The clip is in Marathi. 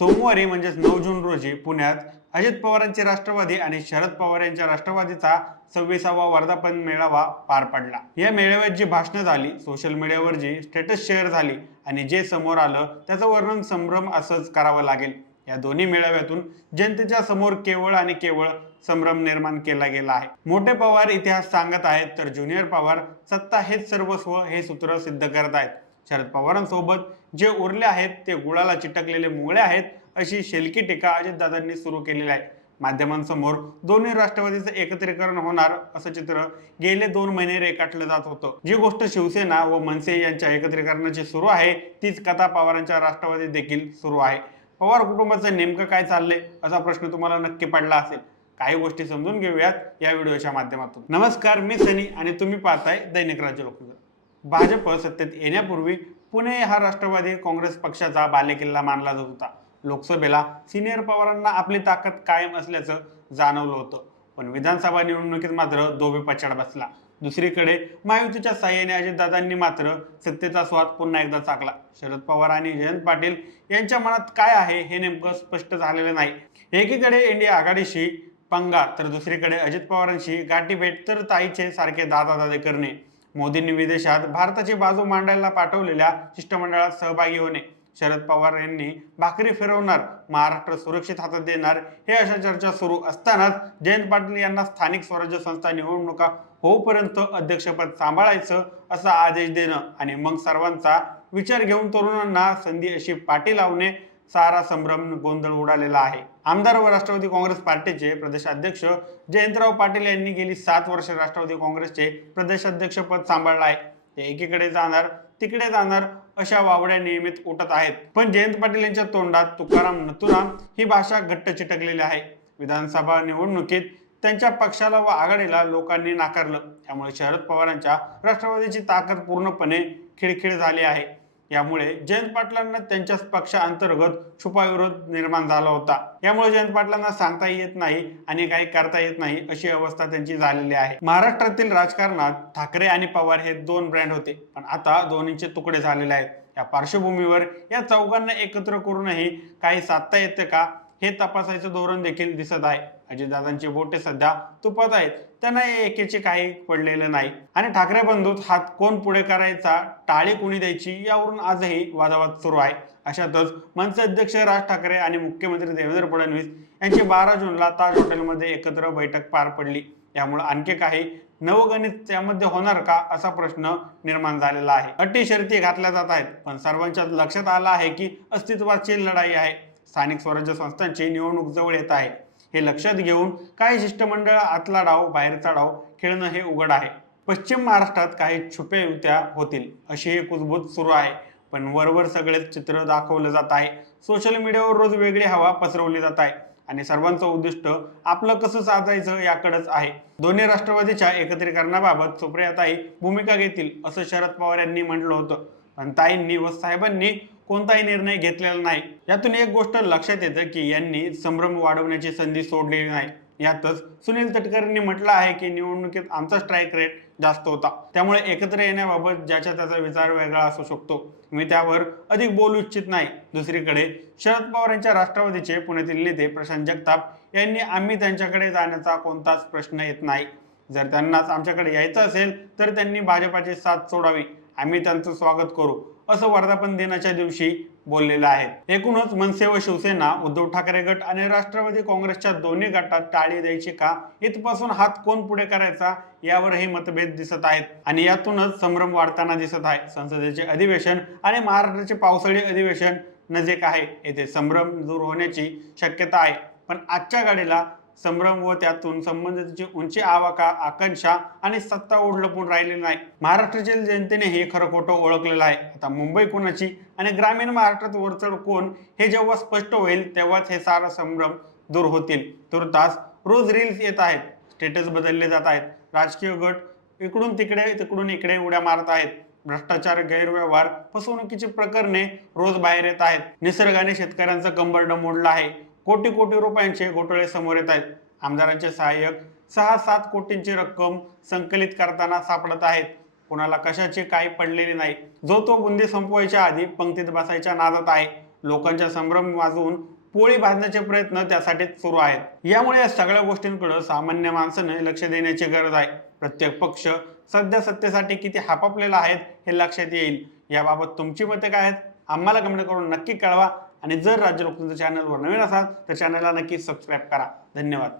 सोमवारी म्हणजेच नऊ जून रोजी पुण्यात अजित पवारांचे राष्ट्रवादी आणि शरद पवार यांच्या राष्ट्रवादीचा सव्वीसावा वर्धापन मेळावा पार पडला. या मेळाव्यात जी भाषणं झाली सोशल मीडियावर जी स्टेटस शेअर झाली आणि जे समोर आलं त्याचं वर्णन संभ्रम असंच करावं लागेल. या दोन्ही मेळाव्यातून जनतेच्या समोर केवळ आणि केवळ संभ्रम निर्माण केला गेला आहे. मोठे पवार इतिहास सांगत आहेत तर ज्युनियर पवार सत्ता हेच सर्वस्व हे सूत्र सिद्ध करत आहेत. शरद पवारांसोबत. जे उरले आहेत ते गुळाला चिटकलेले मुंगळे आहेत अशी शेलकी टीका अजितदादांनी सुरू केलेली आहे. माध्यमांसमोर दोन्ही राष्ट्रवादीचं एकत्रीकरण होणार असं चित्र गेले दोन महिने रेखाटलं जात होतं. जी गोष्ट शिवसेना व मनसे यांच्या एकत्रीकरणाची सुरू आहे तीच कथा पवारांच्या राष्ट्रवादी देखील सुरू आहे. पवार कुटुंबाचं नेमकं काय चाललंय असा प्रश्न तुम्हाला नक्की पडला असेल. काही गोष्टी समजून घेऊयात या व्हिडिओच्या माध्यमातून. नमस्कार मी सनी आणि तुम्ही पाहताय दैनिक राज्य लोक भाजप सत्तेत येण्यापूर्वी पुणे हा राष्ट्रवादी काँग्रेस पक्षाचा बालेकिल्ला मानला जात होता. लोकसभेला सिनियर पवारांना आपली ताकद कायम असल्याचं जाणवलं होतं. पण विधानसभा निवडणुकीत मात्र दोबे पछाड बसला. दुसरीकडे महायुतीच्या साह्याने अजितदादांनी मात्र सत्तेचा स्वाद पुन्हा एकदा चाकला शरद पवार आणि जयंत पाटील यांच्या मनात काय आहे हे नेमकं स्पष्ट झालेलं नाही. एकीकडे इंडिया आघाडीशी पंगा तर दुसरीकडे अजित पवारांशी गाठीभेट तर ताईचे सारखे दादा दादे करणे. मोदींनी विदेशात भारताची बाजू मांडायला पाठवलेल्या शिष्टमंडळात सहभागी होणे. शरद पवार यांनी भाकरी फिरवणार महाराष्ट्र सुरक्षित हातात देणार हे अशा चर्चा सुरू असतानाच जयंत पाटील यांना स्थानिक स्वराज्य संस्था निवडणुका होऊपर्यंत अध्यक्षपद सांभाळायचं असा आदेश देणं आणि मग सर्वांचा विचार घेऊन तरुणांना संधी अशी पाठी लावणे सारा संभ्रम गोंधळ उडालेला आहे. आमदार व राष्ट्रवादी काँग्रेस पार्टीचे प्रदेशाध्यक्ष जयंतराव पाटील यांनी गेली सात वर्ष राष्ट्रवादी काँग्रेसचे प्रदेशाध्यक्ष पद सांभाळलं आहे. ते एकीकडे जाणार तिकडे जाणार अशा वावड्या नियमित उठत आहेत. पण जयंत पाटील यांच्या तोंडात तुकाराम नथुराम ही भाषा घट्ट चिटकलेली आहे. विधानसभा निवडणुकीत त्यांच्या पक्षाला व आघाडीला लोकांनी नाकारलं. त्यामुळे शरद पवारांच्या राष्ट्रवादीची ताकद पूर्णपणे खिळखिळ झाली आहे. यामुळे जयंत पाटलांना त्यांच्याच पक्षाअंतर्गत छुपा विरोध निर्माण झाला होता. यामुळे जयंत पाटलांना सांगता येत नाही आणि काही करता येत नाही अशी अवस्था त्यांची झालेली आहे. महाराष्ट्रातील राजकारणात ठाकरे आणि पवार हे दोन ब्रँड होते. पण आता दोन्हीचे तुकडे झालेले आहेत. या पार्श्वभूमीवर या चौघांना एकत्र करूनही काही साधता येते का हे तपासायचं धोरण देखील दिसत आहे. अजितदादांची बोटे सध्या तुपत आहेत. त्यांना एकेचे काही पडलेलं नाही. आणि ठाकरे बंधूत हात कोण पुढे करायचा टाळी कोणी द्यायची यावरून आजही वादावाद सुरू आहे. अशातच मनसे अध्यक्ष राज ठाकरे आणि मुख्यमंत्री देवेंद्र फडणवीस यांची बारा जूनला ताज हॉटेलमध्ये एकत्र बैठक पार पडली. यामुळे आणखी काही नवगणित त्यामध्ये होणार का असा प्रश्न निर्माण झालेला आहे. अटी शर्ती घातल्या जात आहेत पण सर्वांच्या लक्षात आलं आहे की अस्तित्वाची लढाई आहे. स्थानिक स्वराज्य संस्थांची निवडणूक जवळ येत आहे. हे लक्षात घेऊन काही शिष्टमंडळ आतला डाव बाहेरचा डाव खेळणं हे उघड आहे. पश्चिम महाराष्ट्रात काही छुपे युत्या होतील अशी ही कुजबूज सुरू आहे. पण वरवर सगळेच चित्र दाखवलं जात आहे. सोशल मीडियावर रोज वेगळी हवा पसरवली जात आहे आणि सर्वांचं उद्दिष्ट आपलं कसं साधायचं याकडेच आहे. दोन्ही राष्ट्रवादीच्या एकत्रीकरणाबाबत सुप्रियाताई भूमिका घेतील असं शरद पवार यांनी म्हटलं होतं. पण ताईंनी व साहेबांनी कोणताही निर्णय घेतलेला नाही. यातून एक गोष्ट लक्षात येतं की यांनी संभ्रम वाढवण्याची संधी सोडलेली नाही. यातच सुनील तटकरेंनी म्हटलं आहे की निवडणुकीत आमचा स्ट्राईक रेट जास्त होता. त्यामुळे एकत्र येण्याबाबत ज्याच्या त्याचा विचार वेगळा असू शकतो. मी त्यावर अधिक बोलू इच्छित नाही. दुसरीकडे शरद पवार यांच्या राष्ट्रवादीचे पुण्यातील नेते प्रशांत जगताप यांनी आम्ही त्यांच्याकडे जाण्याचा कोणताच प्रश्न येत नाही. जर त्यांनाच आमच्याकडे यायचं असेल तर त्यांनी भाजपाची साथ सोडावी. आम्ही त्यांचं स्वागत करू. असं वर्धापन दिनाच्या दिवशी बोललेलं आहे. एकूणच मनसे व शिवसेना उद्धव ठाकरे गट आणि राष्ट्रवादी काँग्रेसच्या दोन्ही गटात टाळी द्यायची का? इथपासून हात कोण पुढे करायचा? यावरही मतभेद दिसत आहेत. आणि यातूनच संभ्रम वाढताना दिसत आहे. संसदेचे अधिवेशन आणि महाराष्ट्राचे पावसाळी अधिवेशन नजीक आहे. येथे संभ्रम दूर होण्याची शक्यता आहे. पण आजच्या गाडीला संभ्रम व त्यातून संबंधितची उंची आवाका आकांक्षा आणि सत्ता ओढलपून राहिलेली नाही. महाराष्ट्रातील जनतेने हे खरं खोटं ओळखलेलं आहे. आता मुंबई कोणाची आणि ग्रामीण महाराष्ट्रात वरचढ कोण हे जेव्हा स्पष्ट होईल तेव्हाच हे सारा संभ्रम दूर होतील. तुर्तास रोज रील्स येत आहेत. स्टेटस बदलले जात आहेत. राजकीय गट इकडून तिकडे तिकडून इकडे उड्या मारत आहेत. भ्रष्टाचार गैरव्यवहार फसवणुकीची प्रकरणे रोज बाहेर येत आहेत. निसर्गाने शेतकऱ्यांचं कंबरड मोडलं आहे. कोटी कोटी रुपयांचे घोटाळे समोर येत आहेत. आमदारांचे सहाय्यक सहा सात कोटींची रक्कम संकलित करताना सापडत आहेत. कोणाला कशाची काही पडलेली नाही. जो तो बुंदी संपवायच्या आधी पंक्तीत बसायच्या नादात आहे. लोकांच्या संभ्रम वाजवून पोळी भाजण्याचे प्रयत्न त्यासाठीच सुरू आहेत. यामुळे या सगळ्या गोष्टींकडे सामान्य माणसाने लक्ष देण्याची गरज आहे. प्रत्येक पक्ष सध्या सत्तेसाठी किती हापापलेला आहेत हे लक्षात येईल. याबाबत तुमची मते काय आहेत? आम्हाला कमेंट करून नक्की कळवा. आणि जर राज्य लोकतंत्र चॅनलवर नवीन असाल तर चॅनलला नक्की सबस्क्राईब करा. धन्यवाद.